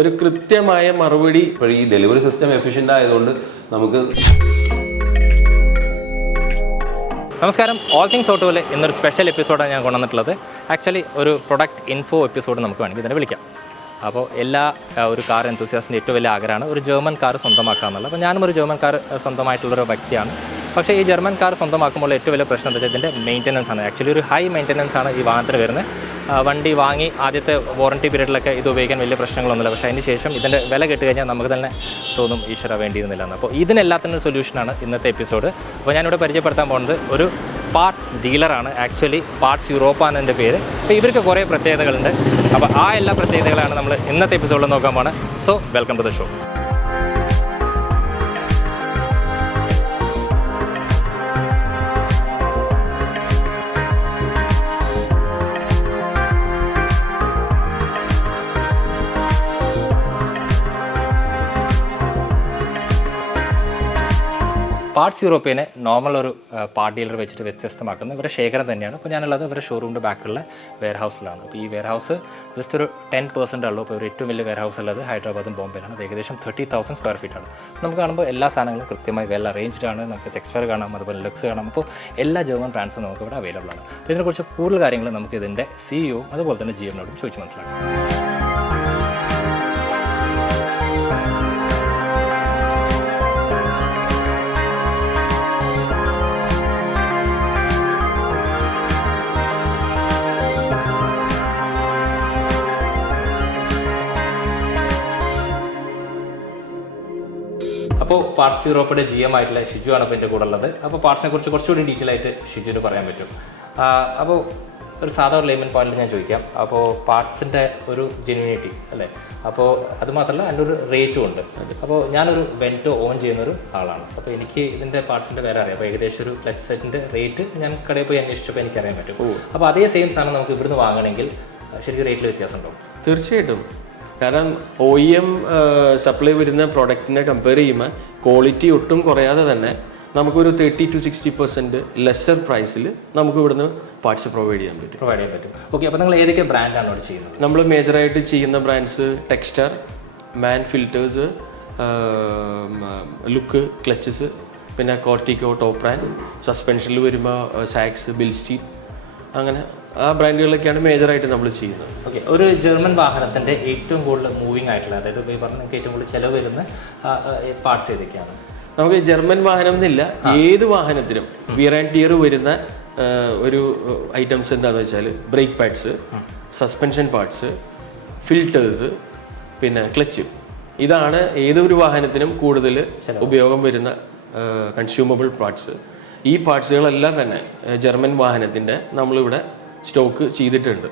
ഒരു കൃത്യമായ മറുപടി. ഈ ഡെലിവറി സിസ്റ്റം എഫിഷ്യൻ്റ് ആയതുകൊണ്ട് നമുക്ക്. നമസ്കാരം, ഓൾ തിങ്സ് ഓട്ടോയിലെ ഇന്നൊരു സ്പെഷ്യൽ എപ്പിസോഡാണ് ഞാൻ കൊണ്ടുവന്നിട്ടുള്ളത്. ആക്ച്വലി ഒരു പ്രൊഡക്റ്റ് ഇൻഫോ എപ്പിസോഡ് നമുക്ക് വേണമെങ്കിൽ ഇതിനെ വിളിക്കാം. അപ്പോൾ എല്ലാ ഒരു കാർ എന്തൂസിയാസ്റ്റിൻ്റെ ഏറ്റവും വലിയ ആഗ്രഹമാണ് ഒരു ജർമ്മൻ കാർ സ്വന്തമാക്കുക എന്നുള്ളത്. അപ്പോൾ ഞാനും ഒരു ജർമ്മൻ കാർ സ്വന്തമായിട്ടുള്ളൊരു വ്യക്തിയാണ്. പക്ഷേ ഈ ജർമ്മൻ കാർ സ്വന്തമാക്കുമ്പോൾ ഏറ്റവും വലിയ പ്രശ്നം എന്താ വെച്ചാൽ ഇതിൻ്റെ മെയിൻ്റനൻസ് ആണ്. ആക്ച്വലി ഒരു ഹൈ മെയിൻ്റനൻസ് ആണ് ഈ വാഹനത്തിന് വരുന്നത്. വണ്ടി വാങ്ങി ആദ്യത്തെ വാറണ്ടി പീരീഡിലൊക്കെ ഇത് ഉപയോഗിക്കാൻ വലിയ പ്രശ്നങ്ങളൊന്നുമില്ല. പക്ഷേ അതിന് ശേഷം ഇതിൻ്റെ വില കേട്ട് കഴിഞ്ഞാൽ നമുക്ക് തന്നെ തോന്നും ഈശ്വര വേണ്ടിയിരുന്നില്ലെന്ന്. അപ്പോൾ ഇതിനെല്ലാത്തിനും ഒരു സൊല്യൂഷനാണ് ഇന്നത്തെ എപ്പിസോഡ്. അപ്പോൾ ഞാനിവിടെ പരിചയപ്പെടുത്താൻ പോകുന്നത് ഒരു പാർട്സ് ഡീലറാണ്. ആക്ച്വലി പാർട്സ് യൂറോപ്പ് ആണ് എൻ്റെ പേര്. അപ്പോൾ ഇവർക്ക് കുറേ പ്രത്യേകതകളുണ്ട്. അപ്പോൾ ആ എല്ലാ പ്രത്യേകതകളാണ് നമ്മൾ ഇന്നത്തെ എപ്പിസോഡിൽ നോക്കാൻ പോകുന്നത്. So welcome to the show. Parts യൂറോപ്പിനെ നോർമൽ ഒരു പാർട്ട് ഡീലർ വെച്ചിട്ട് വ്യത്യസ്തമാക്കുന്ന ഇവരുടെ ശേഖരം തന്നെയാണ്. അപ്പോൾ ഞാനുള്ളത് ഇവരുടെ ഷോറൂമിൻ്റെ ബാക്കിലുള്ള വെയർ ഹൗസിലാണ്. അപ്പോൾ ഈ വെയർ ഹൗസ് ജസ്റ്റ് ഒരു 10% ഉള്ളൂ. അപ്പോൾ ഒരു ഏറ്റവും വലിയ വെയർ ഹൗസ് ഉള്ളത് ഹൈദരാബാദും ബോംബെയിലാണ്. അത് ഏകദേശം 30,000 സ്ക്വയർ ഫീറ്റാണ്. നമുക്ക് കാണുമ്പോൾ എല്ലാ സാധനങ്ങളും കൃത്യമായി വെൽ അറേഞ്ച്ഡ് ആണ്. നമുക്ക് ടെക്സ്ചർ കാണാം, അതുപോലെ ലുക്സ് കാണാം. അപ്പോൾ എല്ലാ ജർമ്മൻ ബ്രാൻഡ്സും നമുക്ക് ഇവിടെ അവൈലബിൾ ആണ്. അപ്പോൾ ഇതിനെക്കുറിച്ച് കൂടുതൽ കാര്യങ്ങൾ നമുക്ക് ഇതിൻ്റെ CEO അതുപോലെ തന്നെ GM-നോടും ചോദിച്ച് മനസ്സിലാക്കാം. അപ്പോൾ പാർട്സ് യൂറോപ്പിൻ്റെ GM ആയിട്ടുള്ള ഷിജു ആണ് ഇപ്പോൾ എൻ്റെ കൂടെ ഉള്ളത്. അപ്പോൾ പാർട്സിനെ കുറിച്ച് കുറച്ചുകൂടി ഡീറ്റെയിൽ ആയിട്ട് ഷിജുവിന് പറയാൻ പറ്റും. അപ്പോൾ ഒരു സാധാരണ ലേമൻ പോയിന്റിൽ ഞാൻ ചോദിക്കാം. അപ്പോൾ പാർട്സിൻ്റെ ഒരു ജെന്യൂനിറ്റി അല്ലേ, അപ്പോൾ അത് മാത്രമല്ല അതിൻ്റെ ഒരു റേറ്റും ഉണ്ട്. അപ്പോൾ ഞാനൊരു വെൻറ്റോ ഓൺ ചെയ്യുന്നൊരു ആളാണ്. അപ്പോൾ എനിക്ക് ഇതിൻ്റെ പാർട്സിൻ്റെ വില അറിയാം. അപ്പോൾ ഏകദേശം ഒരു ക്ലച്ച് സെറ്റിൻ്റെ റേറ്റ് ഞാൻ കടയിൽ പോയി അന്വേഷിച്ചപ്പോൾ എനിക്കറിയാൻ പറ്റും. അപ്പോൾ അതേ സെയിം സാധനം നമുക്ക് ഇവിടുന്ന് വാങ്ങണമെങ്കിൽ ശരിക്കും റേറ്റിൽ വ്യത്യാസം ഉണ്ടാവും. തീർച്ചയായിട്ടും. കാരണം OEM സപ്ലൈ വരുന്ന പ്രോഡക്റ്റിനെ കമ്പയർ ചെയ്യുമ്പോൾ ക്വാളിറ്റി ഒട്ടും കുറയാതെ തന്നെ നമുക്കൊരു 30 to 60% ലെസ്സർ പ്രൈസിൽ നമുക്ക് ഇവിടുന്ന് പാർട്സ് പ്രൊവൈഡ് ചെയ്യാൻ പറ്റും. ഓക്കെ, അപ്പോൾ നിങ്ങൾ ഏതൊക്കെ ബ്രാൻഡാണ് ഇവിടെ ചെയ്യുന്നത്? നമ്മൾ മേജറായിട്ട് ചെയ്യുന്ന ബ്രാൻഡ്സ് ടെക്സ്റ്റർ, മാൻ ഫിൽറ്റേഴ്സ്, ലുക്ക് ക്ലച്ചസ്, പിന്നെ കോർട്ടിക്കോ, ടോപ്രാൻ, സസ്പെൻഷനിൽ വരുമ്പോൾ സാക്സ്, ബിൽസ്റ്റീൻ, അങ്ങനെ ആ ബ്രാൻഡുകളൊക്കെയാണ് മേജറായിട്ട് നമ്മൾ ചെയ്യുന്നത്. ഓക്കെ, ഒരു ജർമ്മൻ വാഹനത്തിൻ്റെ ഏറ്റവും കൂടുതൽ മൂവിങ് ആയിട്ടുള്ള, അതായത് ഇപ്പോൾ ഈ പറഞ്ഞ ഏറ്റവും കൂടുതൽ ചിലവ് വരുന്ന പാർട്സ് ഏതൊക്കെയാണ്? നമുക്ക് ജർമ്മൻ വാഹനം എന്നില്ല, ഏത് വാഹനത്തിനും വിയർ ആൻഡ് ടിയർ വരുന്ന ഒരു ഐറ്റംസ് എന്താണെന്ന് വെച്ചാൽ brake pads, suspension parts, filters, പിന്നെ ക്ലച്ച്. ഇതാണ് ഏതൊരു വാഹനത്തിനും കൂടുതൽ ഉപയോഗം വരുന്ന കൺസ്യൂമബിൾ പാർട്സ്. ഈ പാർട്സുകളെല്ലാം തന്നെ ജർമ്മൻ വാഹനത്തിൻ്റെ നമ്മളിവിടെ സ്റ്റോക്ക് ചെയ്തിട്ടുണ്ട്.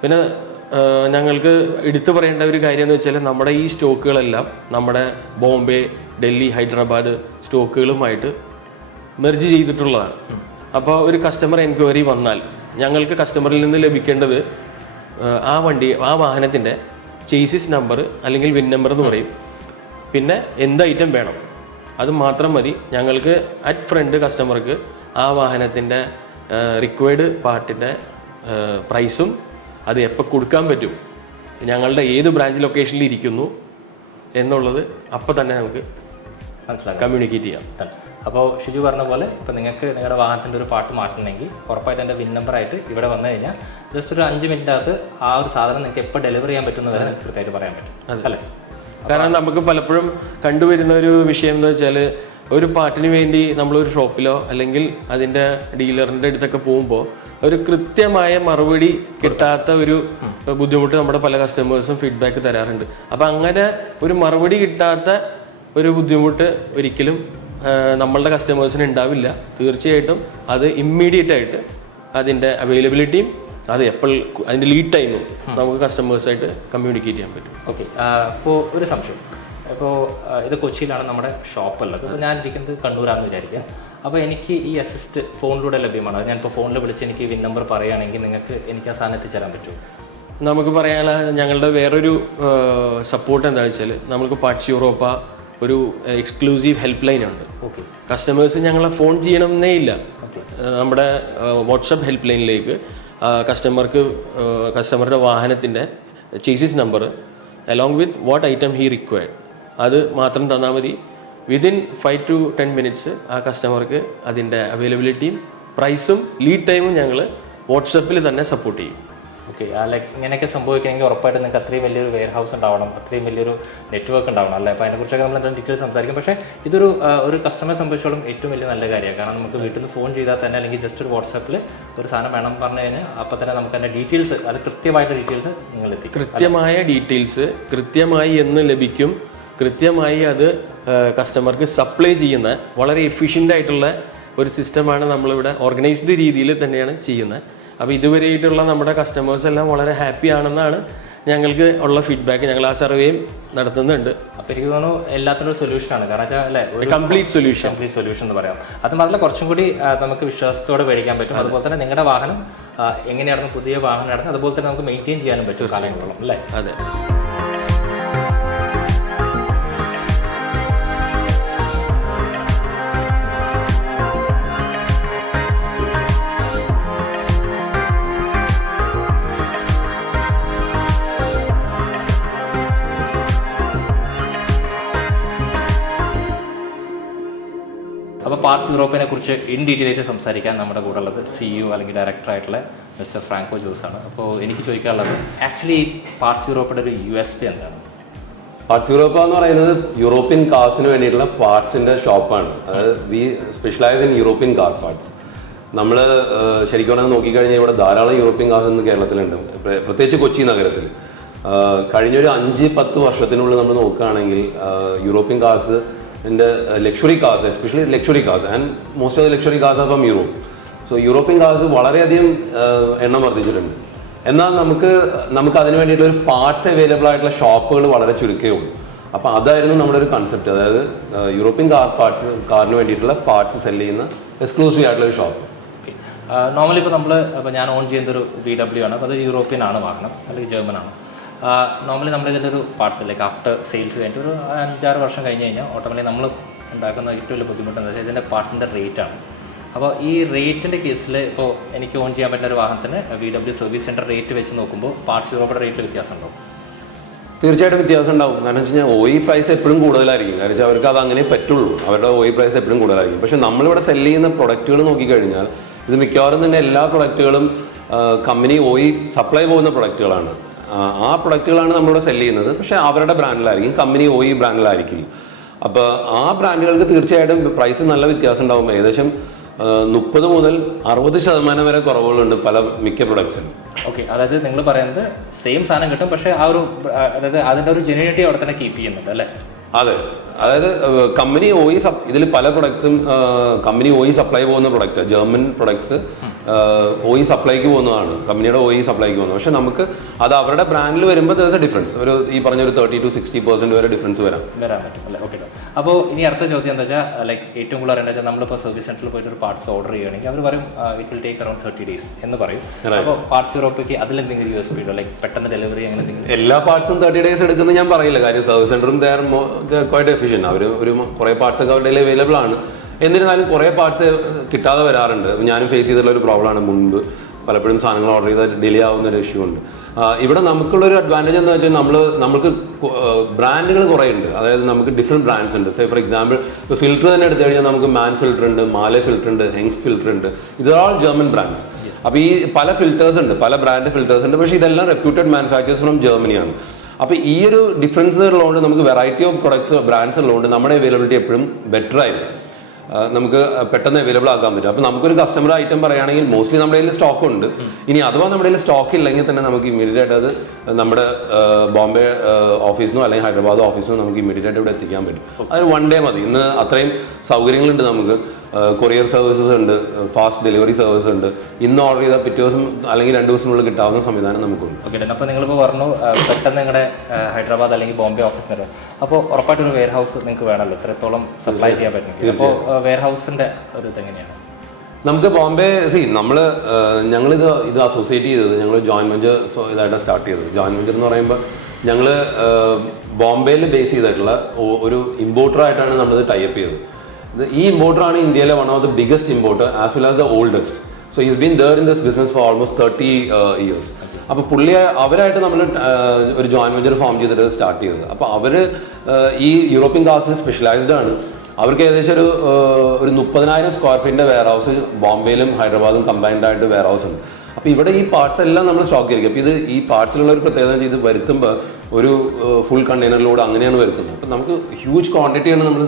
പിന്നെ ഞങ്ങൾക്ക് എടുത്തു പറയേണ്ട ഒരു കാര്യം എന്ന് വെച്ചാൽ നമ്മുടെ ഈ സ്റ്റോക്കുകളെല്ലാം നമ്മുടെ ബോംബെ, ഡൽഹി, ഹൈദരാബാദ് സ്റ്റോക്കുകളുമായിട്ട് മെർജ് ചെയ്തിട്ടുള്ളതാണ്. അപ്പോൾ ഒരു കസ്റ്റമർ എൻക്വയറി വന്നാൽ ഞങ്ങൾക്ക് കസ്റ്റമറിൽ നിന്ന് ലഭിക്കേണ്ടത് ആ വാഹനത്തിൻ്റെ ചേസിസ് നമ്പർ അല്ലെങ്കിൽ വിൻ നമ്പർ എന്ന് പറയും, പിന്നെ എന്ത് ഐറ്റം വേണം അത് മാത്രം മതി. ഞങ്ങൾക്ക് അറ്റ് ഫ്രണ്ട് കസ്റ്റമർക്ക് ആ വാഹനത്തിൻ്റെ റിക്വയർഡ് പാർട്ടിൻ്റെ പ്രൈസും അത് എപ്പോൾ കൊടുക്കാൻ പറ്റും, ഞങ്ങളുടെ ഏത് ബ്രാഞ്ച് ലൊക്കേഷനിൽ ഇരിക്കുന്നു എന്നുള്ളത് അപ്പോൾ തന്നെ നമുക്ക് മനസ്സിലാക്കാം, കമ്മ്യൂണിക്കേറ്റ് ചെയ്യാം. അപ്പോൾ ഷിജു പറഞ്ഞ പോലെ ഇപ്പോൾ നിങ്ങൾക്ക് നിങ്ങളുടെ വാഹനത്തിൻ്റെ ഒരു പാർട്ട് മാറ്റണമെങ്കിൽ ഉറപ്പായിട്ട് എൻ്റെ വിൻ നമ്പറായിട്ട് ഇവിടെ വന്നു കഴിഞ്ഞാൽ ജസ്റ്റ് ഒരു 5 മിനിറ്റിനകത്ത് ആ ഒരു സാധനം നിങ്ങൾക്ക് എപ്പോൾ ഡെലിവറി ചെയ്യാൻ പറ്റുന്നത് വരെ നിങ്ങൾക്ക് കൃത്യമായിട്ട് പറയാൻ പറ്റും അല്ലേ? കാരണം നമുക്ക് പലപ്പോഴും കണ്ടുവരുന്ന ഒരു വിഷയം എന്ന് വെച്ചാൽ ഒരു പാർട്ടിന് വേണ്ടി നമ്മളൊരു ഷോപ്പിലോ അല്ലെങ്കിൽ അതിൻ്റെ ഡീലറിൻ്റെ അടുത്തൊക്കെ പോകുമ്പോൾ ഒരു കൃത്യമായ മറുപടി കിട്ടാത്ത ഒരു ബുദ്ധിമുട്ട് നമ്മുടെ പല കസ്റ്റമേഴ്സും ഫീഡ്ബാക്ക് തരാറുണ്ട്. അപ്പം അങ്ങനെ ഒരു മറുപടി കിട്ടാത്ത ഒരു ബുദ്ധിമുട്ട് ഒരിക്കലും നമ്മളുടെ കസ്റ്റമേഴ്സിന് ഉണ്ടാവില്ല. തീർച്ചയായിട്ടും അത് ഇമ്മീഡിയറ്റ് ആയിട്ട് അതിൻ്റെ അവൈലബിലിറ്റിയും അത് എപ്പോൾ അതിൻ്റെ ലീഡ് ടൈമും നമുക്ക് കസ്റ്റമേഴ്സായിട്ട് കമ്മ്യൂണിക്കേറ്റ് ചെയ്യാൻ പറ്റും. ഓക്കെ, അപ്പോൾ ഒരു സംശയം. ഇപ്പോൾ ഇത് കൊച്ചിയിലാണ് നമ്മുടെ ഷോപ്പ് ഉള്ളത്. അപ്പോൾ ഞാൻ ഇരിക്കുന്നത് കണ്ണൂരാണെന്ന് വിചാരിക്കുക. അപ്പോൾ എനിക്ക് ഈ അസിസ്റ്റ് ഫോണിലൂടെ ലഭ്യമാണ്. ഞാനിപ്പോൾ ഫോണിൽ വിളിച്ച് എനിക്ക് വിൻ നമ്പർ പറയുകയാണെങ്കിൽ നിങ്ങൾക്ക് എനിക്ക് ആ സാധനം എത്തിച്ചേരാൻ പറ്റുമോ? നമുക്ക് പറയാനുള്ള ഞങ്ങളുടെ വേറൊരു സപ്പോർട്ട് എന്താ വെച്ചാൽ നമുക്ക് പാർട്സ് യൂറോപ്പ ഒരു എക്സ്ക്ലൂസീവ് ഹെൽപ്പ് ലൈൻ ഉണ്ട്. ഓക്കെ, കസ്റ്റമേഴ്സ് ഞങ്ങളെ ഫോൺ ചെയ്യണമെന്നേ ഇല്ല. നമ്മുടെ വാട്സപ്പ് ഹെൽപ്പ് ലൈനിലേക്ക് കസ്റ്റമറുടെ വാഹനത്തിൻ്റെ chassis number, along with what item he required. അത് മാത്രം തന്നാൽ മതി. വിതിൻ 5 to 10 minutes ആ കസ്റ്റമർക്ക് അതിൻ്റെ അവൈലബിലിറ്റിയും പ്രൈസും ലീഡ് ടൈമും ഞങ്ങൾ വാട്സപ്പിൽ തന്നെ സപ്പോർട്ട് ചെയ്യും. ഓക്കെ, ലൈക്ക് ഇങ്ങനെയൊക്കെ സംഭവിക്കണമെങ്കിൽ ഉറപ്പായിട്ട് നിങ്ങൾക്ക് അത്രയും വലിയൊരു വെയർ ഹൗസ് ഉണ്ടാവണം, അത്രയും വലിയൊരു നെറ്റ്വർക്ക് ഉണ്ടാവണം അല്ലേ? അപ്പോൾ അതിനെക്കുറിച്ചൊക്കെ നമ്മൾ എന്തെങ്കിലും ഡീറ്റെയിൽസ് സംസാരിക്കും. പക്ഷേ ഇതൊരു ഒരു കസ്റ്റമറെ സംബന്ധിച്ചോളം ഏറ്റവും വലിയ നല്ല കാര്യമാണ്. കാരണം നമുക്ക് വീട്ടിൽ നിന്ന് ഫോൺ ചെയ്താൽ തന്നെ അല്ലെങ്കിൽ ജസ്റ്റ് ഒരു വാട്സാപ്പിൽ ഒരു സാധനം വേണം പറഞ്ഞു കഴിഞ്ഞാൽ അപ്പോൾ തന്നെ നമുക്ക് അതിൻ്റെ ഡീറ്റെയിൽസ്, അത് കൃത്യമായിട്ട് ഡീറ്റെയിൽസ് നിങ്ങൾ എത്തിക്കും. കൃത്യമായ ഡീറ്റെയിൽസ് കൃത്യമായി എന്ന് ലഭിക്കും. കൃത്യമായി അത് കസ്റ്റമർക്ക് സപ്ലൈ ചെയ്യുന്ന വളരെ എഫിഷ്യൻ്റ് ആയിട്ടുള്ള ഒരു സിസ്റ്റമാണ് നമ്മളിവിടെ ഓർഗനൈസ്ഡ് രീതിയിൽ തന്നെയാണ് ചെയ്യുന്നത്. അപ്പോൾ ഇതുവരെയായിട്ടുള്ള നമ്മുടെ കസ്റ്റമേഴ്സ് എല്ലാം വളരെ ഹാപ്പി ആണെന്നാണ് ഞങ്ങൾക്ക് ഉള്ള ഫീഡ്ബാക്ക്. ഞങ്ങൾ ആ സർവേയും നടത്തുന്നുണ്ട്. അപ്പോൾ എനിക്ക് തോന്നുന്നു എല്ലാത്തിനും ഒരു സൊല്യൂഷനാണ്. കാരണം വെച്ചാൽ അല്ലേ, ഒരു കംപ്ലീറ്റ് സൊല്യൂഷൻ എന്ന് പറയാം. അത് മാത്രമല്ല കുറച്ചും കൂടി നമുക്ക് വിശ്വാസത്തോടെ മേടിക്കാൻ പറ്റും. അതുപോലെ തന്നെ നിങ്ങളുടെ വാഹനം എങ്ങനെയായിരുന്നു, പുതിയ വാഹനമായിരുന്നു, അതുപോലെ തന്നെ നമുക്ക് മെയിൻറ്റെയിൻ ചെയ്യാനും പറ്റും കാലങ്ങളോളം അല്ലേ? അതെ. അപ്പോൾ പാർട്സ് യൂറോപ്പിനെ കുറിച്ച് ഇൻ ഡീറ്റെയിൽ ആയിട്ട് സംസാരിക്കാൻ നമ്മുടെ കൂടെ ഉള്ളത് CEO അല്ലെങ്കിൽ ഡയറക്ടറായിട്ടുള്ള മിസ്റ്റർ ഫ്രാങ്കോ ജോസാണ്. അപ്പോൾ എനിക്ക് ചോദിക്കാനുള്ളത് ആക്ച്വലി പാർട്സ് യൂറോപ്പിൻ്റെ ഒരു USP എന്താണ്? പാർട്സ് യൂറോപ്പ എന്ന് പറയുന്നത് യൂറോപ്യൻ കാർസിന് വേണ്ടിയിട്ടുള്ള പാർട്സിന്റെ ഷോപ്പാണ്. അതായത് we specialise in European car parts. നമ്മൾ ശരിക്കും പറഞ്ഞാൽ നോക്കിക്കഴിഞ്ഞാൽ ഇവിടെ ധാരാളം യൂറോപ്യൻ കാർസ് ഇന്ന് കേരളത്തിലുണ്ട്, പ്രത്യേകിച്ച് കൊച്ചി നഗരത്തിൽ. കഴിഞ്ഞൊരു 5-10 വർഷത്തിനുള്ളിൽ നമ്മൾ നോക്കുകയാണെങ്കിൽ European cars luxury cars, especially luxury cars, and most of the luxury cars are from Europe. So European cars വളരെയധികം എണ്ണം വർദ്ധിച്ചിട്ടുണ്ട്. എന്നാൽ നമുക്ക് അതിന് വേണ്ടിയിട്ട് ഒരു പാർട്സ് അവൈലബിൾ ആയിട്ടുള്ള ഷോപ്പുകൾ വളരെ ചുരുക്കേ ഉള്ളൂ. അപ്പോൾ അതായിരുന്നു നമ്മുടെ ഒരു കൺസെപ്റ്റ്. അതായത് യൂറോപ്യൻ കാറിന് വേണ്ടിയിട്ടുള്ള പാർട്സ് സെല് ചെയ്യുന്ന എക്സ്ക്ലൂസീവ് ആയിട്ടുള്ള ഒരു ഷോപ്പ്. നോർമലി ഇപ്പോൾ ഞാൻ ഓൺ ചെയ്യുന്നൊരു VW ആണ്. അപ്പോൾ അത് യൂറോപ്യൻ ആണ് വാഹനം, അല്ലെങ്കിൽ ജർമ്മൻ ആണ്. നോർമലി നമ്മളിതിൻ്റെ ഒരു പാർട്സ് ലൈക്ക് ആഫ്റ്റർ സെയിൽസ് കഴിഞ്ഞിട്ട് ഒരു 5-6 വർഷം കഴിഞ്ഞ് കഴിഞ്ഞാൽ ഓട്ടോമാറ്റിക്കലി നമ്മൾ ഉണ്ടാക്കുന്ന ഏറ്റവും വലിയ ബുദ്ധിമുട്ട് എന്താ വെച്ചാൽ ഇതിൻ്റെ പാർട്സിൻ്റെ റേറ്റാണ്. അപ്പോൾ ഈ റേറ്റിൻ്റെ കേസിൽ ഇപ്പോൾ എനിക്ക് ഓൺ ചെയ്യാൻ പറ്റുന്ന ഒരു വാഹനത്തിന് VW സർവീസ് സെൻറ്റർ റേറ്റ് വെച്ച് നോക്കുമ്പോൾ പാർട്സ് യൂറോപ്പിൻ്റെ റേറ്റ് വ്യത്യാസം ഉണ്ടാവും. തീർച്ചയായിട്ടും വ്യത്യാസം ഉണ്ടാവും. കാരണം വെച്ച് കഴിഞ്ഞാൽ OE പ്രൈസ് എപ്പോഴും കൂടുതലായിരിക്കും. കാരണം വെച്ചാൽ അവർക്ക് അത് അങ്ങനെ പറ്റുള്ളൂ, അവരുടെ OE പ്രൈസ് എപ്പോഴും കൂടുതലായിരിക്കും. പക്ഷേ നമ്മളിവിടെ സെല് ചെയ്യുന്ന പ്രൊഡക്റ്റുകൾ നോക്കിക്കഴിഞ്ഞാൽ ഇത് മിക്കവാറും തന്നെ എല്ലാ പ്രൊഡക്റ്റുകളും കമ്പനി OE സപ്ലൈ പോകുന്ന പ്രൊഡക്റ്റുകളാണ്. ആ പ്രൊഡക്റ്റുകളാണ് നമ്മളിവിടെ സെല് ചെയ്യുന്നത്. പക്ഷേ അവരുടെ ബ്രാൻഡിലായിരിക്കും, കമ്പനി OE ബ്രാൻഡിലായിരിക്കില്ല. അപ്പോൾ ആ ബ്രാൻഡുകൾക്ക് തീർച്ചയായിട്ടും പ്രൈസ് നല്ല വ്യത്യാസം ഉണ്ടാവും. ഏകദേശം 30 മുതൽ 60% വരെ കുറവുകളുണ്ട് മിക്ക പ്രൊഡക്ട്സിനും. ഓക്കെ, അതായത് നിങ്ങൾ പറയുന്നത് സെയിം സാധനം കിട്ടും, പക്ഷേ ആ ഒരു അതായത് അതിൻ്റെ ഒരു ജെന്യൂനിറ്റി അവിടെ തന്നെ കീപ്പ് ചെയ്യുന്നുണ്ട് അല്ലേ? അതെ, അതായത് കമ്പനി OE ഇതിൽ പല പ്രൊഡക്ട്സും കമ്പനി OE സപ്ലൈ പോകുന്ന പ്രൊഡക്റ്റ്, ജർമ്മൻ പ്രൊഡക്ട്സ് OE സപ്ലൈക്ക് പോകുന്നതാണ്, കമ്പനിയുടെ OE സപ്ലൈക്ക് പോകുന്നത്. പക്ഷെ നമുക്ക് അത് അവരുടെ ബ്രാൻഡിൽ വരുമ്പോൾ there's a difference. ഈ പറഞ്ഞ ഒരു 30 to 60% വരെ ഡിഫറൻസ് വരാൻ പറ്റും അല്ലേ? ഓക്കെ. അപ്പോൾ ഇനി അടുത്ത ചോദ്യം എന്താ വെച്ചാൽ ലൈക്ക് ഏറ്റവും കൂടുതൽ അറിയേണ്ടത് വെച്ചാൽ നമ്മളിപ്പോൾ സർവീസ് സെൻറ്ററിൽ പോയിട്ട് ഒരു പാർട്സ് ഓർഡർ ചെയ്യുകയാണെങ്കിൽ അവർ പറയും it will take around 30 days എന്ന് പറയും. അപ്പോൾ പാർട്സ് യൂറോപ്പിക്ക് അതിലെന്തെങ്കിലും USP ഉണ്ടോ? ലൈക്ക് പെട്ടെന്ന് ഡെലിവറി അങ്ങനെ എന്തെങ്കിലും? എല്ലാ പാർട്സും 30 days എടുക്കുന്നത് ഞാൻ പറയില്ല. കാര്യം സർവീസ് സെന്ററും ക്വൈറ്റ് എഫിഷ്യന്റ്. അവർ കുറേ പാർട്സ് ഒക്കെ അവരുടെ അവൈലബിൾ ആണ്. എന്നിരുന്നാലും കുറേ പാർട്സ് കിട്ടാതെ വരാറുണ്ട്. ഞാനും ഫേസ് ചെയ്തിട്ടുള്ള ഒരു പ്രോബ്ലമാണ്. മുൻപ് പലപ്പോഴും സാധനങ്ങൾ ഓർഡർ ചെയ്താൽ ഡിലേ ആവുന്ന ഒരു ഇഷ്യൂ ഉണ്ട്. ഇവിടെ നമുക്കുള്ളൊരു അഡ്വാൻറ്റേജ് എന്ന് വെച്ചാൽ നമുക്ക് ബ്രാൻഡുകൾ കുറേ ഉണ്ട്. അതായത് നമുക്ക് ഡിഫറെൻറ്റ് ബ്രാൻഡ്സ് ഉണ്ട്. ഫോർ എക്സാമ്പിൾ ഇപ്പോൾ ഫിൽറ്റർ തന്നെ എടുത്തു കഴിഞ്ഞാൽ നമുക്ക് മാൻ ഫിൽറ്റർ ഉണ്ട്, മാലെ ഫിൽറ്റർ ഉണ്ട്, ഹെങ്സ് ഫിൽറ്റർ ഉണ്ട്. ഇത് ഓൾ ജർമ്മൻ ബ്രാൻഡ്സ്. അപ്പോൾ ഈ പല ഫിൽറ്റേഴ്സ് ഉണ്ട്, പല ബ്രാൻഡ് ഫിൽറ്റേഴ്സ് ഉണ്ട്. പക്ഷേ ഇതെല്ലാം റെപ്യൂട്ടഡ് മാനുഫാക്ചേഴ്സ് ഫ്രം ജർമ്മനിയാണ്. അപ്പോൾ ഈ ഒരു ഡിഫറൻസ് ഉള്ളതുകൊണ്ട് നമുക്ക് വെറൈറ്റി ഓഫ് പ്രൊഡക്ട്സ് ബ്രാൻഡ്സ് ഉള്ളതുകൊണ്ട് നമ്മുടെ അവൈലബിലിറ്റി എപ്പോഴും ബെറ്റർ ആയിരിക്കും. നമുക്ക് പെട്ടെന്ന് അവൈലബിൾ ആക്കാൻ പറ്റും. അപ്പോൾ നമുക്കൊരു കസ്റ്റമർ ഐറ്റം പറയുകയാണെങ്കിൽ മോസ്റ്റ്ലി നമ്മുടെ കയ്യിൽ സ്റ്റോക്ക് ഉണ്ട്. ഇനി അഥവാ നമ്മുടെ കയ്യിൽ സ്റ്റോക്ക് ഇല്ലെങ്കിൽ തന്നെ നമുക്ക് ഇമ്മീഡിയറ്റ് ആയിട്ട് അത് നമ്മുടെ ബോംബെ ഓഫീസിനോ അല്ലെങ്കിൽ ഹൈദരാബാദ് ഓഫീസിനോ നമുക്ക് ഇമ്മീഡിയറ്റ് ആയിട്ട് ഇവിടെ എത്തിക്കാൻ പറ്റും. അത് 1 day മതി. ഇന്ന് അത്രയും സൗകര്യങ്ങളുണ്ട്. നമുക്ക് കൊറിയർ സർവീസസ് ഉണ്ട്, ഫാസ്റ്റ് ഡെലിവറി സർവീസ് ഉണ്ട്. ഇന്ന് ഓർഡർ ചെയ്താൽ പിറ്റേ ദിവസം അല്ലെങ്കിൽ 2 ദിവസത്തിനുള്ളിൽ കിട്ടാവുന്ന സംവിധാനം നമുക്കുണ്ട്. ഓക്കെ. അപ്പോൾ നിങ്ങളിപ്പോൾ പറഞ്ഞു പെട്ടെന്ന് നിങ്ങളുടെ ഹൈദരാബാദ് അല്ലെങ്കിൽ ബോംബെ ഓഫീസ് വരും. അപ്പോൾ ഉറപ്പായിട്ടൊരു വെയർ ഹൗസ് നിങ്ങൾക്ക് വേണമല്ലോ, ഇത്രത്തോളം സപ്ലൈ ചെയ്യാൻ പറ്റും. അപ്പോൾ വെയർ ഹൗസിൻ്റെ ഒരു ഇതെങ്ങനെയാണ്? നമുക്ക് ബോംബെ ഞങ്ങളിത് അസോസിയേറ്റ് ചെയ്തത് ഞങ്ങൾ ജോയിന്റ് വെഞ്ചർ ഇതായിട്ട് സ്റ്റാർട്ട് ചെയ്തത്. ജോയിന്റ് വെഞ്ചർ എന്ന് പറയുമ്പോൾ ഞങ്ങൾ ബോംബെയിൽ ബേസ് ചെയ്തിട്ടുള്ള ഒരു ഇമ്പോർട്ടറായിട്ടാണ് നമ്മളിത് ടൈപ്പ് ചെയ്തത്. ഈ ഇമ്പോർട്ടറാണ് ഇന്ത്യയിലെ one of the biggest importer as well as the oldest. So he's been there in this business for almost 30 years. അപ്പോൾ അവരായിട്ട് നമ്മൾ ഒരു ജോയിന്റ് വെഞ്ചർ ഫോം ചെയ്തിട്ട് സ്റ്റാർട്ട് ചെയ്തത്. അപ്പോൾ അവർ ഈ യൂറോപ്യൻ കാർസിൽ സ്പെഷ്യലൈസ്ഡ് ആണ്. അവർക്ക് ഏകദേശം ഒരു 30,000 സ്ക്വയർ ഫീറ്റിന്റെ വെയർ ഹൗസ് ബോംബെയിലും ഹൈദരാബാദും കമ്പൈൻഡ് ആയിട്ട് വെയർ ഹൗസ് ഉണ്ട്. അപ്പോൾ ഇവിടെ ഈ പാർട്സ് എല്ലാം നമ്മൾ സ്റ്റോക്ക് ചെയ്തിരിക്കും. അപ്പോൾ ഈ പാർട്സിലുള്ള ഒരു പ്രത്യേകത ചെയ്ത് വരുത്തുമ്പോൾ ഒരു ഫുൾ കണ്ടെയ്നറിലൂടെ അങ്ങനെയാണ് വരുത്തുന്നത്. അപ്പോൾ നമുക്ക് ഹ്യൂജ് ക്വാണ്ടിറ്റിയാണ് നമ്മൾ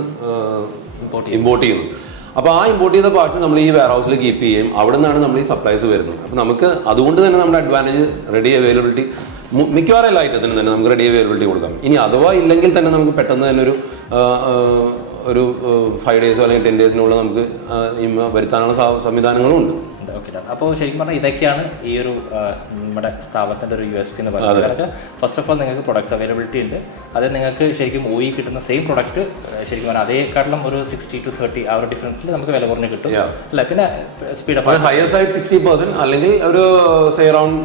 ഇമ്പോർട്ട് ചെയ്യുന്നത്. അപ്പോൾ ആ ഇമ്പോർട്ട് ചെയ്ത പാർട്സ് നമ്മൾ ഈ വെയർ ഹൗസിൽ കീപ്പ് ചെയ്യും. അവിടെ നിന്നാണ് നമ്മൾ ഈ സപ്ലൈസ് വരുന്നത്. അപ്പോൾ നമുക്ക് അതുകൊണ്ട് തന്നെ നമ്മുടെ അഡ്വാൻറ്റേജ് റെഡി അവൈലബിലിറ്റി മിക്കവാറും എല്ലാ ഐറ്റത്തിനും തന്നെ നമുക്ക് റെഡി അവൈലബിലിറ്റി കൊടുക്കാം. ഇനി അഥവാ ഇല്ലെങ്കിൽ തന്നെ നമുക്ക് പെട്ടെന്ന് തന്നെ ഒരു 5 ഡേയ്സോ അല്ലെങ്കിൽ 10 ഡേയ്സിനുള്ളിൽ നമുക്ക് വരുത്താനുള്ള സംവിധാനങ്ങളും ഉണ്ട്. ഓക്കെ, അപ്പോൾ ശരിക്കും പറഞ്ഞാൽ ഇതൊക്കെയാണ് ഈ ഒരു നമ്മുടെ സ്ഥാപനത്തിൻ്റെ ഒരു USP എന്ന് പറയുന്നത്. കാരണം വെച്ചാൽ ഫസ്റ്റ് ഓഫ് ഓൾ നിങ്ങൾക്ക് പ്രൊഡക്ട്സ് അവൈലബിലിറ്റി ഉണ്ട്. അത് നിങ്ങൾക്ക് ശരിക്കും OE കിട്ടുന്ന സെയിം പ്രൊഡക്റ്റ് ശരിക്കും പറഞ്ഞാൽ അതേക്കാട്ടിലും ഒരു 60 to 30 ആ ഒരു ഡിഫറൻസിൽ നമുക്ക് വില കുറഞ്ഞ് കിട്ടും അല്ല. പിന്നെ സ്പീഡ് അപ്പ് ഹയർ സൈഡ് 60% അല്ലെങ്കിൽ ഒരു അറൗണ്ട്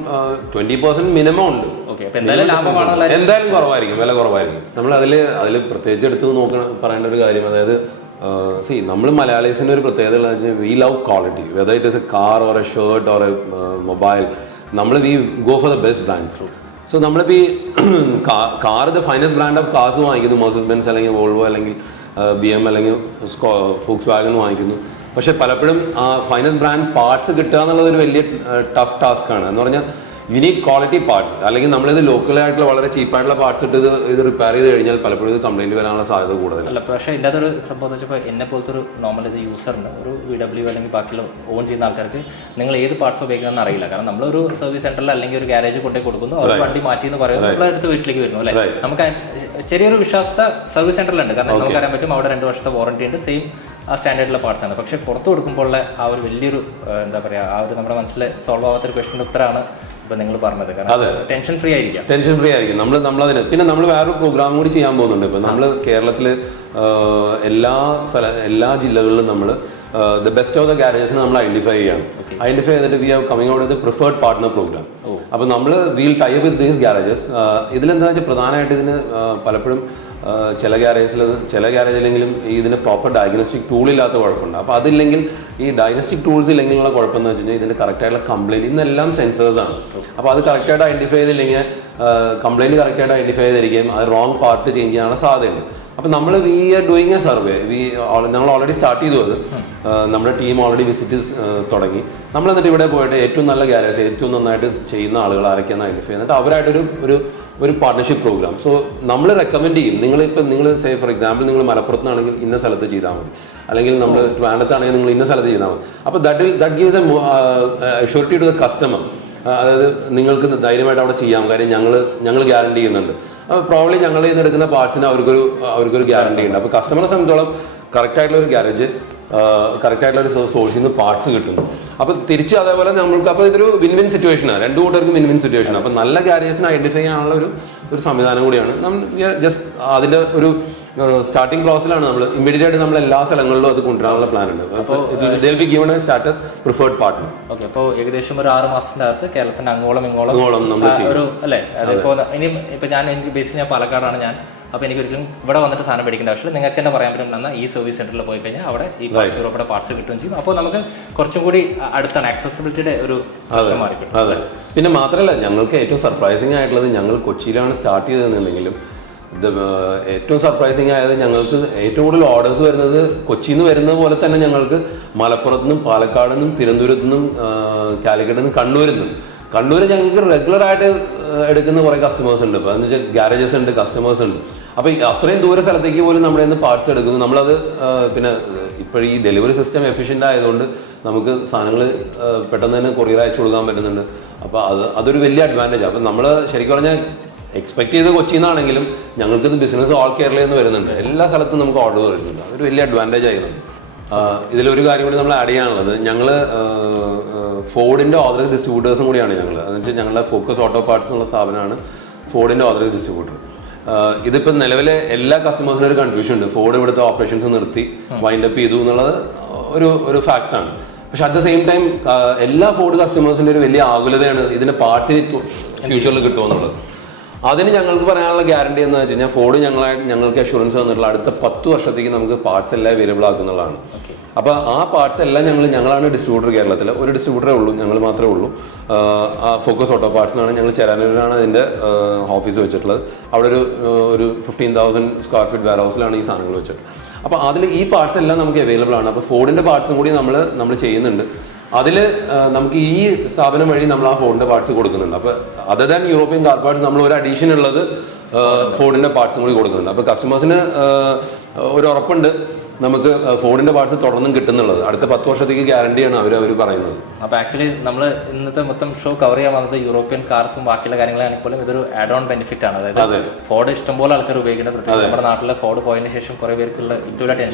20% മിനിമം ഉണ്ട്. ഓക്കെ, അപ്പോൾ എന്തായാലും ലാഭമാണല്ലോ, എന്തായാലും കുറവായിരിക്കും, വില കുറവായിരിക്കും. നമ്മൾ അതിൽ പ്രത്യേകിച്ച് എടുത്ത് പറയേണ്ട ഒരു കാര്യം, അതായത് നമ്മൾ മലയാളീസിൻ്റെ ഒരു പ്രത്യേകത we love quality, whether it is a car or a shirt or a mobile. നമ്മൾ we go for the best brands. So നമ്മളിപ്പോൾ ഈ car the finest brand of cars വാങ്ങിക്കുന്നു, മെർസിഡസ് ബെൻസ് അല്ലെങ്കിൽ വോൾവോ അല്ലെങ്കിൽ BM അല്ലെങ്കിൽ Volkswagen വാങ്ങിക്കുന്നു. പക്ഷെ പലപ്പോഴും ഫൈനസ്റ്റ് ബ്രാൻഡ് പാർട്സ് കിട്ടുക എന്നുള്ളത് ഒരു വലിയ ടഫ് ടാസ്ക് ആണ്. എന്ന് പറഞ്ഞാൽ യൂണീക്ക് ക്വാളിറ്റി പാർട്സ്, അല്ലെങ്കിൽ നമ്മളിത് ലോക്കലായിട്ടുള്ള വളരെ ചീപ്പായിട്ടുള്ള പാർട്സ് ഇട്ട് ഇത് റിപ്പയർ ചെയ്ത് കഴിഞ്ഞാൽ പലപ്പോഴും ഇത് കംപ്ലൈൻറ്റ് വരാനുള്ള സാധ്യത കൂടുതൽ. അല്ല, പക്ഷേ ഇതിൻ്റെ അതൊരു സംഭവം വെച്ചപ്പോൾ എന്നെ പോലത്തെ ഒരു നോർമൽ ഇത് യൂസറിന് ഒരു VW അല്ലെങ്കിൽ ബാക്കിയുള്ള ഓൺ ചെയ്യുന്ന ആൾക്കാർക്ക് നിങ്ങൾ ഏത് പാർട്സ് ഉപയോഗിക്കണമെന്ന് അറിയില്ല. കാരണം നമ്മളൊരു സർവീസ് സെന്ററിൽ അല്ലെങ്കിൽ ഒരു ഗാരേജ് കൊണ്ടേ കൊടുക്കുന്നു, അവർ വണ്ടി മാറ്റി എന്ന് പറയുന്നു, നമ്മളെ അടുത്ത് വീട്ടിലേക്ക് വരുന്നു അല്ലേ. നമുക്ക് ചെറിയൊരു വിശ്വാസത സർവീസ് സെന്ററിലുണ്ട്. കാരണം നമുക്കറിയാൻ പറ്റും അവിടെ 2 വർഷത്തെ വാറണ്ടി ഉണ്ട്, സെയിം ആ സ്റ്റാൻഡേർഡിലുള്ള പാർട്സ് ആണ്. പക്ഷേ പുറത്ത് കൊടുക്കുമ്പോൾ ആ ഒരു വലിയൊരു എന്താ പറയുക, ആ ഒരു നമ്മുടെ മനസ്സിൽ സോൾവ് ആവാത്തൊരു ക്വസ്റ്റിൻ്റെ ഉത്തരമാണ് ഇപ്പം നിങ്ങൾ പറഞ്ഞത്. കാരണം ടെൻഷൻ ഫ്രീ ആയിരിക്കും നമ്മളതിന്. പിന്നെ നമ്മൾ വേറൊരു പ്രോഗ്രാം കൂടി ചെയ്യാൻ പോകുന്നുണ്ട്. ഇപ്പം നമ്മൾ കേരളത്തിൽ എല്ലാ ജില്ലകളിലും നമ്മൾ ദ ബെസ്റ്റ് ഓഫ് ദ ഗാരേജസിനെ നമ്മൾ ഐഡന്റിഫൈ ചെയ്തിട്ട് we have coming out with preferred partner program. അപ്പോൾ നമ്മൾ we'll tie with these garages. ഇതിലെന്താ വെച്ചാൽ പ്രധാനമായിട്ട് ഇതിന് പലപ്പോഴും ചില ഗാരേജിലെങ്കിലും ഇതിന് പ്രോപ്പർ ഡയഗ്നോസ്റ്റിക് ടൂൾ ഇല്ലാത്ത കുഴപ്പമുണ്ട്. അപ്പോൾ അതില്ലെങ്കിൽ ഈ ഡയഗ്നോസ്റ്റിക് ടൂൾസ് ഇല്ലെങ്കിലുള്ള കുഴപ്പമെന്ന് വെച്ച് കഴിഞ്ഞാൽ ഇതിൻ്റെ കറക്റ്റായിട്ടുള്ള കംപ്ലൈൻറ്റ് ഇന്നെല്ലാം സെൻസേഴ്സാണ്. അപ്പോൾ അത് കറക്റ്റായിട്ട് ഐഡന്റിഫൈ ചെയ്തില്ലെങ്കിൽ കംപ്ലൈൻറ്റ് കറക്റ്റായിട്ട് ഐഡന്റിഫൈ ചെയ്തിരിക്കുകയും അത് റോങ് പാർട്ട് ചേഞ്ച് ചെയ്യാനുള്ള സാധ്യതയുണ്ട്. അപ്പോൾ നമ്മൾ we are doing a survey. ഞങ്ങൾ ഓൾറെഡി സ്റ്റാർട്ട് ചെയ്തു. അത് നമ്മുടെ ടീം ഓൾറെഡി വിസിറ്റ് തുടങ്ങി. നമ്മൾ എന്നിട്ട് ഇവിടെ പോയിട്ട് ഏറ്റവും നല്ല ഗാരേജ്, ഏറ്റവും നന്നായിട്ട് ചെയ്യുന്ന ആളുകൾ ആരൊക്കെയാണെന്ന് ഐഡന്റിഫൈ ചെയ്തിട്ട് അവരായിട്ടൊരു പാർട്ണർഷിപ്പ് പ്രോഗ്രാം. സോ നമ്മൾ റെക്കമെൻഡ് ചെയ്യും. നിങ്ങൾ സേ ഫോർ എക്സാമ്പിൾ നിങ്ങൾ മലപ്പുറത്താണെങ്കിൽ ഇന്ന സ്ഥലത്ത് ചെയ്താൽ മതി, അല്ലെങ്കിൽ നമ്മൾ ട്രിവാൻഡ്രത്താണെങ്കിൽ നിങ്ങൾ ഇന്ന സ്ഥലത്ത് ചെയ്താൽ മതി. അപ്പോൾ that gives a surety to the customer. അതായത് നിങ്ങൾക്ക് ധൈര്യമായിട്ട് അവിടെ ചെയ്യാം, കാര്യം ഞങ്ങൾ ഗ്യാരണ്ടി ചെയ്യുന്നുണ്ട്. പ്രോബ്ലി ഞങ്ങൾ നിന്ന് എടുക്കുന്ന പാർട്സിന് അവർക്കൊരു ഗ്യാരണ്ടി ഉണ്ട്. അപ്പോൾ കസ്റ്റമറെ സംബന്ധിച്ചോളം കറക്റ്റായിട്ടുള്ള ഒരു ഗാരേജ്, കറക്റ്റായിട്ടുള്ള ഒരു സോഴ്സിൽ നിന്ന് പാർട്സ് കിട്ടുന്നു. അപ്പോൾ തിരിച്ച് അതേപോലെ നമ്മൾക്ക് അപ്പോൾ ഇതൊരു വിൻ സിറ്റുവേഷനാണ്, രണ്ടു കൂട്ടർക്കും വിൻ സിറ്റുവേഷൻ. അപ്പോൾ നല്ല ഗാരേജിനെ ഐഡന്റിഫൈ ചെയ്യാനുള്ള ഒരു സംവിധാനം കൂടിയാണ്. നമ്മൾ ജസ്റ്റ് അതിൻ്റെ ഒരു സ്റ്റാർട്ടിംഗ് പ്രോസസ്സിലാണ്. നമ്മൾ ഇമ്മീഡിയറ്റ് ആയിട്ട് നമ്മൾ എല്ലാ സ്ഥലങ്ങളിലും അത് കൊണ്ടുവരാനുള്ള പ്ലാൻ ഉണ്ട്. അപ്പോൾ ഇതിൽ be given A status preferred partner. Okay, അപ്പോൾ ഏകദേശം ഒരു 6 മാസത്തിൻ്റെ അകത്ത് കേരളത്തിൻ്റെ അങ്ങോളം ഇങ്ങോളം നമ്മൾ ഒരു അല്ലേ. അതിപ്പോൾ ഇപ്പം എനിക്ക് ബേസിക്കലി ഞാൻ പാലക്കാടാണ് ഞാൻ. അപ്പോൾ എനിക്കൊരിക്കലും ഇവിടെ വന്നിട്ട് സാധനം മേടിക്കേണ്ട ആവശ്യമില്ല. നിങ്ങൾക്ക് തന്നെ പറയാൻ പറ്റും, എന്നാൽ ഈ സർവീസ് സെന്ററിൽ പോയി കഴിഞ്ഞാൽ അവിടെ ഈ യൂറോപ്പിയുടെ പാർട്സ് കിട്ടുകയും ചെയ്യും. അപ്പോൾ നമുക്ക് കുറച്ചും കൂടി അടുത്താണ് ആക്സസിബിലിറ്റിയുടെ ഒരു മാറിക്കിട്ടും. അതെ, പിന്നെ മാത്രമല്ല ഞങ്ങൾക്ക് ഏറ്റവും സർപ്രൈസിങ് ആയിട്ടുള്ളത്, ഞങ്ങൾ കൊച്ചിയിലാണ് സ്റ്റാർട്ട് ചെയ്തതെന്നുണ്ടെങ്കിലും ഏറ്റവും സർപ്രൈസിങ് ആയത് ഞങ്ങൾക്ക് ഏറ്റവും കൂടുതൽ ഓർഡേഴ്സ് വരുന്നത് കൊച്ചിയിൽ നിന്ന് വരുന്നത് പോലെ തന്നെ ഞങ്ങൾക്ക് മലപ്പുറത്തു നിന്നും പാലക്കാട് നിന്നും തിരുവനന്തപുരത്തു നിന്നും കാലിക്കറ്റിൽ നിന്നും കണ്ണൂർ ഞങ്ങൾക്ക് റെഗുലറായിട്ട് എടുക്കുന്ന കുറേ കസ്റ്റമേഴ്സ് ഉണ്ട്. അപ്പോൾ എന്ന് വെച്ചാൽ ഗാരേജസ് ഉണ്ട്, കസ്റ്റമേഴ്സ് ഉണ്ട്. അപ്പോൾ അത്രയും ദൂര സ്ഥലത്തേക്ക് പോലും നമ്മുടെ നിന്ന് പാർട്സ് എടുക്കുന്നു. നമ്മളത് പിന്നെ ഇപ്പോൾ ഈ ഡെലിവറി സിസ്റ്റം എഫിഷ്യൻ്റ് ആയതുകൊണ്ട് നമുക്ക് സാധനങ്ങൾ പെട്ടെന്ന് തന്നെ കൊറിയർ അയച്ചു കൊടുക്കാൻ പറ്റുന്നുണ്ട്. അപ്പോൾ അതൊരു വലിയ അഡ്വാൻറ്റേജ്. അപ്പം നമ്മൾ ശരിക്കും പറഞ്ഞാൽ എക്സ്പെക്ട് ചെയ്ത് കൊച്ചിയിൽ നിന്നാണെങ്കിലും ഞങ്ങൾക്കിത് ബിസിനസ് ഓൾ കേരളയിൽ നിന്ന് വരുന്നുണ്ട്. എല്ലാ സ്ഥലത്തും നമുക്ക് ഓർഡർ വരുന്നുണ്ട്. അതൊരു വലിയ അഡ്വാൻറ്റേജ് ആയിരുന്നു. ഇതിലൊരു കാര്യം കൂടി നമ്മൾ ആഡ് ചെയ്യാനുള്ളത്, ഞങ്ങൾ ഫോർഡിൻ്റെ ഓതറൈസ്ഡ് ഡിസ്ട്രിബ്യൂട്ടേഴ്സും കൂടിയാണ് ഞങ്ങൾ. എന്ന് വെച്ചാൽ ഞങ്ങളുടെ ഫോക്കസ് ഓട്ടോ പാർട്സ് എന്നുള്ള സ്ഥാപനമാണ് ഫോർഡിൻ്റെ ഓതറൈസ്ഡ് ഡിസ്ട്രിബ്യൂട്ടർ. ഇതിപ്പോൾ നിലവിലെ എല്ലാ കസ്റ്റമേഴ്സിനും ഒരു കൺഫ്യൂഷൻ ഉണ്ട്. ഫോർഡ് ഇവിടുത്തെ ഓപ്പറേഷൻസ് നിർത്തി വൈൻഡപ്പ് ചെയ്തു എന്നുള്ളത് ഒരു ഫാക്റ്റാണ്. പക്ഷെ അറ്റ് ദ സെയിം ടൈം എല്ലാ ഫോർഡ് കസ്റ്റമേഴ്സിൻ്റെ ഒരു വലിയ ആകുലതയാണ് ഇതിൻ്റെ പാർട്സ് ഫ്യൂച്ചറിൽ കിട്ടുമെന്നുള്ളത്. അതിന് ഞങ്ങൾക്ക് പറയാനുള്ള ഗ്യാരണ്ടി എന്ന് വെച്ച് കഴിഞ്ഞാൽ ഫോർഡ് ഞങ്ങൾക്ക് അഷുറൻസ് തന്നിട്ടുള്ള അടുത്ത 10 വർഷത്തേക്ക് നമുക്ക് പാർട്സ് എല്ലാം അവൈലബിൾ ആക്കുന്നുള്ളതാണ്. അപ്പോൾ ആ പാർട്സ് എല്ലാം ഞങ്ങളാണ് ഡിസ്ട്രിബ്യൂട്ടർ കേരളത്തിൽ. ഒരു ഡിസ്ട്രിബ്യൂട്ടറേ ഉള്ളൂ, ഞങ്ങൾ മാത്രമേ ഉള്ളൂ. ഫോക്കസ് ഓട്ടോ പാർട്സ് എന്നാണ്, ഞങ്ങൾ ചെരാനൂരിലാണ് അതിൻ്റെ ഓഫീസ് വെച്ചിട്ടുള്ളത്. അവിടെ ഒരു 15,000 സ്ക്വയർ ഫീറ്റ് വെയർ ഹൗസിലാണ് ഈ സാധനങ്ങൾ വെച്ചത്. അപ്പോൾ അതിൽ ഈ പാർട്സ് എല്ലാം നമുക്ക് അവൈലബിൾ ആണ്. അപ്പോൾ ഫോർഡിൻ്റെ പാർട്സും കൂടി നമ്മൾ ചെയ്യുന്നുണ്ട്. അതിൽ നമുക്ക് ഈ സ്ഥാപനം വഴി നമ്മൾ ആ ഫോർഡിൻ്റെ പാർട്സ് കൊടുക്കുന്നുണ്ട്. അപ്പോൾ other than European car parts നമ്മൾ ഒരു അഡീഷൻ ഉള്ളത് ഫോർഡിൻ്റെ പാർട്സും കൂടി കൊടുക്കുന്നുണ്ട്. അപ്പോൾ കസ്റ്റമേഴ്സിന് ഒരു ഉറപ്പുണ്ട് നമുക്ക് ഫോർഡിൻ്റെ പാർട്സ് തുടർന്നും കിട്ടുന്നുള്ളത്. അടുത്ത 10 വർഷത്തേക്ക് ഗ്യാരണ്ടിയാണ് അവർ പറയുന്നത്. അപ്പോൾ ആക്ച്വലി നമ്മൾ ഇന്നത്തെ മൊത്തം ഷോ കവർ ചെയ്യാൻ വന്നത് യൂറോപ്യൻ കാർസും ബാക്കിയുള്ള കാര്യങ്ങളാണെങ്കിൽ പോലും ഇതൊരു ആഡ് ഓൺ ബെനിഫിറ്റ് ആണ്. അതായത് ഫോർഡ് ഇഷ്ടംപോലെ ആൾക്കാർ ഉപയോഗിക്കുന്നത്, പ്രത്യേകിച്ച് നമ്മുടെ നാട്ടിലെ ഫോർഡ് പോയതിനു ശേഷം കുറെ പേർക്കുള്ള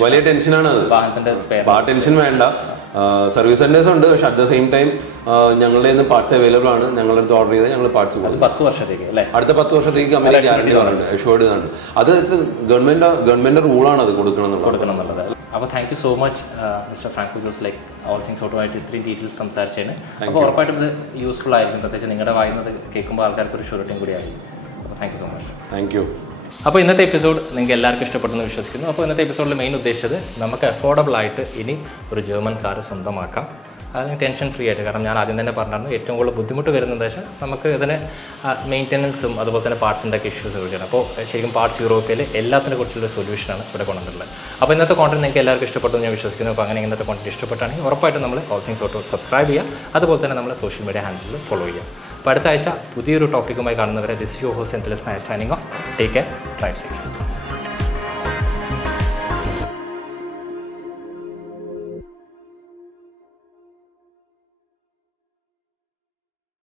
വലിയ ടെൻഷനാണ് അത്. വാഹനത്തിന്റെ ആ ടെൻഷൻ വേണ്ട. സർവീസ് സെന്റേഴ്സ് ഉണ്ട്, പക്ഷെ അറ്റ് ദ സെയിം ടൈം ഞങ്ങളുടെ നിന്ന് പാർട്സ് അവൈലബിൾ ആണ്. ഞങ്ങളുടെ അടുത്ത് ഓർഡർ ചെയ്ത് ഞങ്ങൾ പാർട്സ് കൊടുക്കും. 10 വർഷത്തേക്ക് അല്ലേ? അടുത്ത 10 വർഷത്തേക്ക് കമ്പനി ഗ്യാരണ്ടി പറയുന്നുണ്ട്, അഷ്വേർഡ് ആണ്. അത് ഗവൺമെന്റ് റൂളാണ് അത് കൊടുക്കണം എന്നുള്ളത്. അപ്പോൾ thank you so much mister Franco Jose, like all things ഓട്ടോമായിട്ട് ഇത്രയും ഡീറ്റെയിൽസ് സംസാരിച്ചതിന്. അപ്പോൾ ഉറപ്പായിട്ടും ഇത് യൂസ്ഫുൾ ആയിരിക്കും, പ്രത്യേകിച്ച് നിങ്ങളുടെ വായുന്നത് കേൾക്കുമ്പോൾ ആൾക്കാർക്ക് ഒരു ഷുവറിറ്റിയും കൂടി ആയിരിക്കും. അപ്പോൾ thank you so much. Thank you. അപ്പോൾ ഇന്നത്തെ എപ്പിസോഡ് നിങ്ങൾക്ക് എല്ലാവർക്കും ഇഷ്ടപ്പെട്ടെന്ന് വിശ്വസിക്കുന്നു. അപ്പോൾ ഇന്നത്തെ എപ്പിസോഡിൽ മെയിൻ ഉദ്ദേശിച്ചത് നമുക്ക് അഫോർഡബിൾ ആയിട്ട് ഇനി ഒരു ജർമ്മൻ കാർ സ്വന്തമാക്കാം, അതിന് ടെൻഷൻ ഫ്രീ ആയിട്ട്. കാരണം ഞാൻ ആദ്യം തന്നെ പറഞ്ഞിരുന്നു, ഏറ്റവും കൂടുതൽ ബുദ്ധിമുട്ട് വരുന്നത് വെച്ചാൽ നമുക്ക് ഇതിന് മെയിൻ്റനൻസും അതുപോലെ തന്നെ പാർട്സിൻ്റെ ഒക്കെ ഇഷ്യൂസ് ഒക്കെയാണ്. അപ്പോൾ ശരിക്കും പാർട്സ് യൂറോപ്പിൽ എല്ലാത്തിനെ കുറിച്ചുള്ള സൊല്യൂഷനാണ് ഇവിടെ കൊണ്ടുവന്നിട്ടുള്ളത്. അപ്പോൾ ഇന്നത്തെ കോണ്ടന്റ് നിങ്ങൾക്ക് എല്ലാവർക്കും ഇഷ്ടപ്പെട്ടു ഞാൻ വിശ്വസിക്കുന്നു. അപ്പോൾ അങ്ങനെ ഇന്നത്തെ കോണ്ടന്റ് ഇഷ്ടപ്പെട്ടാണെങ്കിൽ ഉറപ്പായിട്ടും നമ്മൾ ഓൾ തിങ്സ് ഓട്ടോ സബ്സ്ക്രൈബ് ചെയ്യുക, അതുപോലെ തന്നെ നമ്മൾ സോഷ്യൽ മീഡിയ ഹാൻഡിൽ ഫോളോ ചെയ്യുക. അപ്പോൾ അടുത്ത ആഴ്ച പുതിയൊരു ടോപ്പിക്കുമായി കാണുന്നവരെ ദിസ് യു ഹോസ്റ്റ് സെന്റിലെസ് signing off. Take care, drive safe.